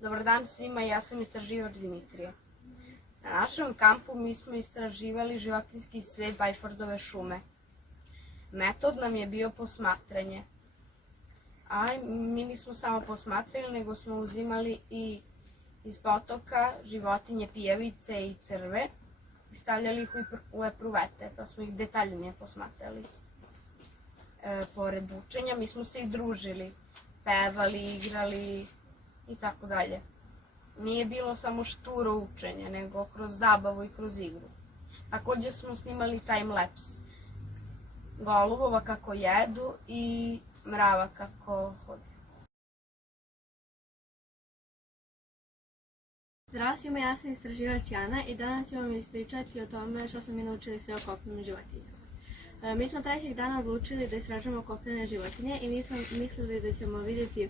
Dobar dan svima, ja sam istraživač Dimitrije. Na našem kampu mi smo istraživali životinjski svet Bajfordove šume. Metod nam je bio posmatranje. A mi nismo samo posmatrali, nego smo uzimali i iz potoka životinje pijevice i crve i stavljali ih u epruvete, pa smo ih detaljnije posmatrali. Pored učenja mi smo se i družili, pevali, igrali i tako dalje. Nije bilo samo šturo učenje, nego kroz zabavu i kroz igru. Također smo snimali time-lapse golubova kako jedu i mrava kako hode. Zdravo svima, ja sam istraživač Jana i danas ću vam ispričati o tome što smo mi naučili sve o kopljenim životinjama. Mi smo trećeg dana odlučili da istražujemo kopljene životinje i mi smo mislili da ćemo vidjeti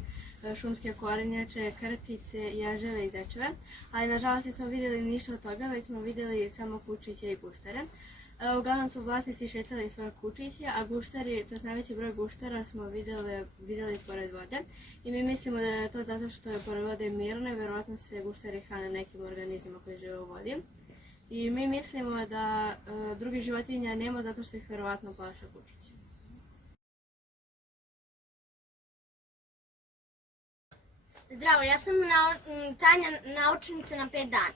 šumske korenjače, krtice, ježeve i zečeve, ali nažalost nismo vidjeli ništa od toga, već smo vidjeli samo kučiće i guštere. Uglavnom su vlasnici šetali svoje kučiće, a gušteri, to je najveći broj guštera, smo vidjeli pored vode. I mi mislimo da je to zato što je pored vode mirno i vjerojatno se gušteri hrane nekim organizmima koji žive u vodi. I mi mislimo da drugih životinja nema zato što ih vjerojatno plaše kučiće. Zdravo, ja sam Tanja, naučnica na 5 dana.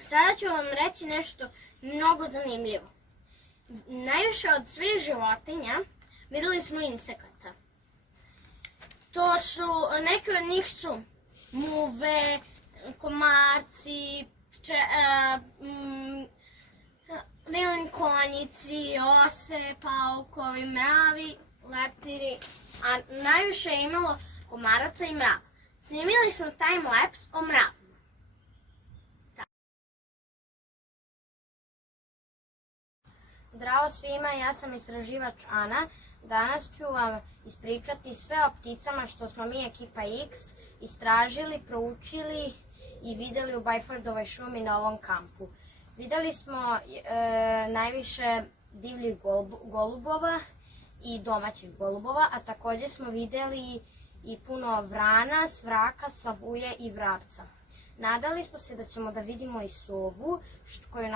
Sada ću vam reći nešto mnogo zanimljivo. Najviše od svih životinja vidjeli smo insekata. To su, neke od njih su muve, komarci, vilinkonjici, ose, paukovi, mravi, leptiri, a najviše je imalo komaraca i mrava. Snimili smo time-lapse o mravima. Zdravo svima, ja sam istraživač Ana. Danas ću vam ispričati sve o pticama što smo mi, ekipa X, istražili, proučili i vidjeli u Bajfordovoj šumi na ovom kampu. Vidjeli smo najviše divljih golubova i domaćih golubova, a također smo vidjeli i puno vrana, svraka, slavuje i vrapca. Nadali smo se da ćemo da vidimo i sovu, koju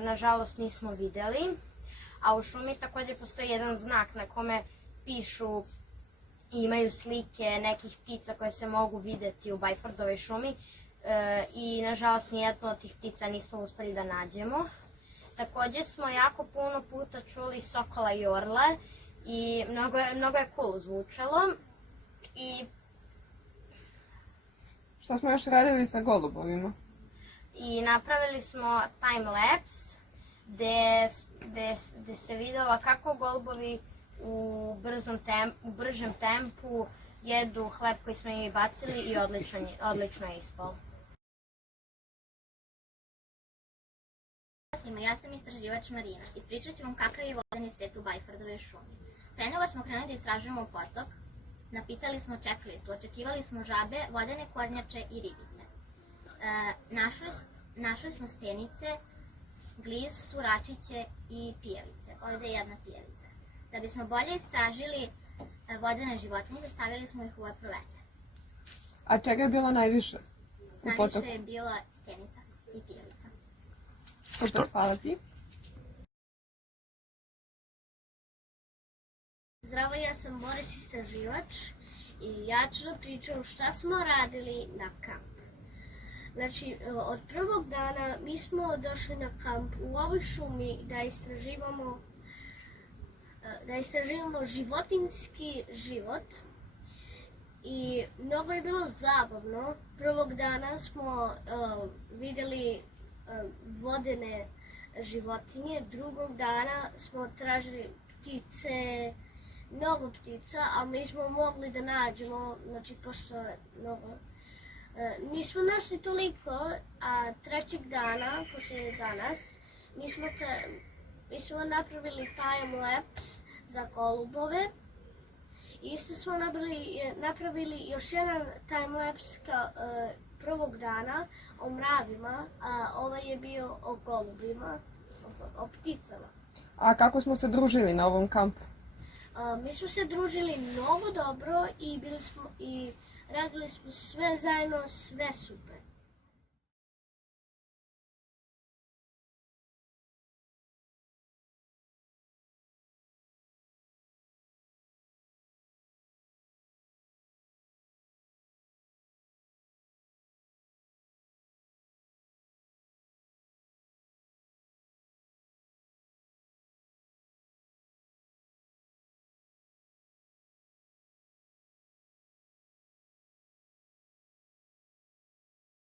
nažalost nismo vidjeli, a u šumi također postoji jedan znak na kome pišu i imaju slike nekih ptica koje se mogu vidjeti u Bajfordovoj šumi i nažalost nijednu od tih ptica nismo uspjeli da nađemo. Također smo jako puno puta čuli sokola i orla i mnogo je cool zvučalo. Šta smo još radili sa golubovima? I napravili smo time-lapse gdje se vidjela kako golubovi u bržem tempu jedu hleb koji smo im bacili i odlično je ispalo. Ja sam istraživač Marina. Ispričat ću vam kakav je vodeni svijet u Bajfordovoj šumi. Pre nego smo krenuli da istražujemo potok, napisali smo checklistu, očekivali smo žabe, vodene kornjače i ribice. Našli smo stenice, glistu, račiće i pijevice. Ovdje je jedna pijevica. Da bismo bolje istražili vodene životinje, stavili smo ih u epruvete. A čega je bilo najviše u potoku? Najviše je bila stenica i pijevica. Super, hvala ti. Zdravo, ja sam Boris, istraživač i ja ću da pričam šta smo radili na kamp. Znači, od prvog dana mi smo došli na kamp u ovoj šumi da istraživamo životinjski život i mnogo je bilo zabavno. Prvog dana smo vidjeli vodene životinje, drugog dana smo tražili ptice, mnogo ptica, ali nismo mogli da nađemo, znači pošto je mnogo. Nismo našli toliko, a trećeg dana, poslije danas, mi smo napravili time-lapse za golubove. Isto smo napravili još jedan time-lapse prvog dana o mravima, a ovaj je bio o golubima, o pticama. A kako smo se družili na ovom kampu? Mi smo se družili mnogo dobro i radili smo sve zajedno, sve super.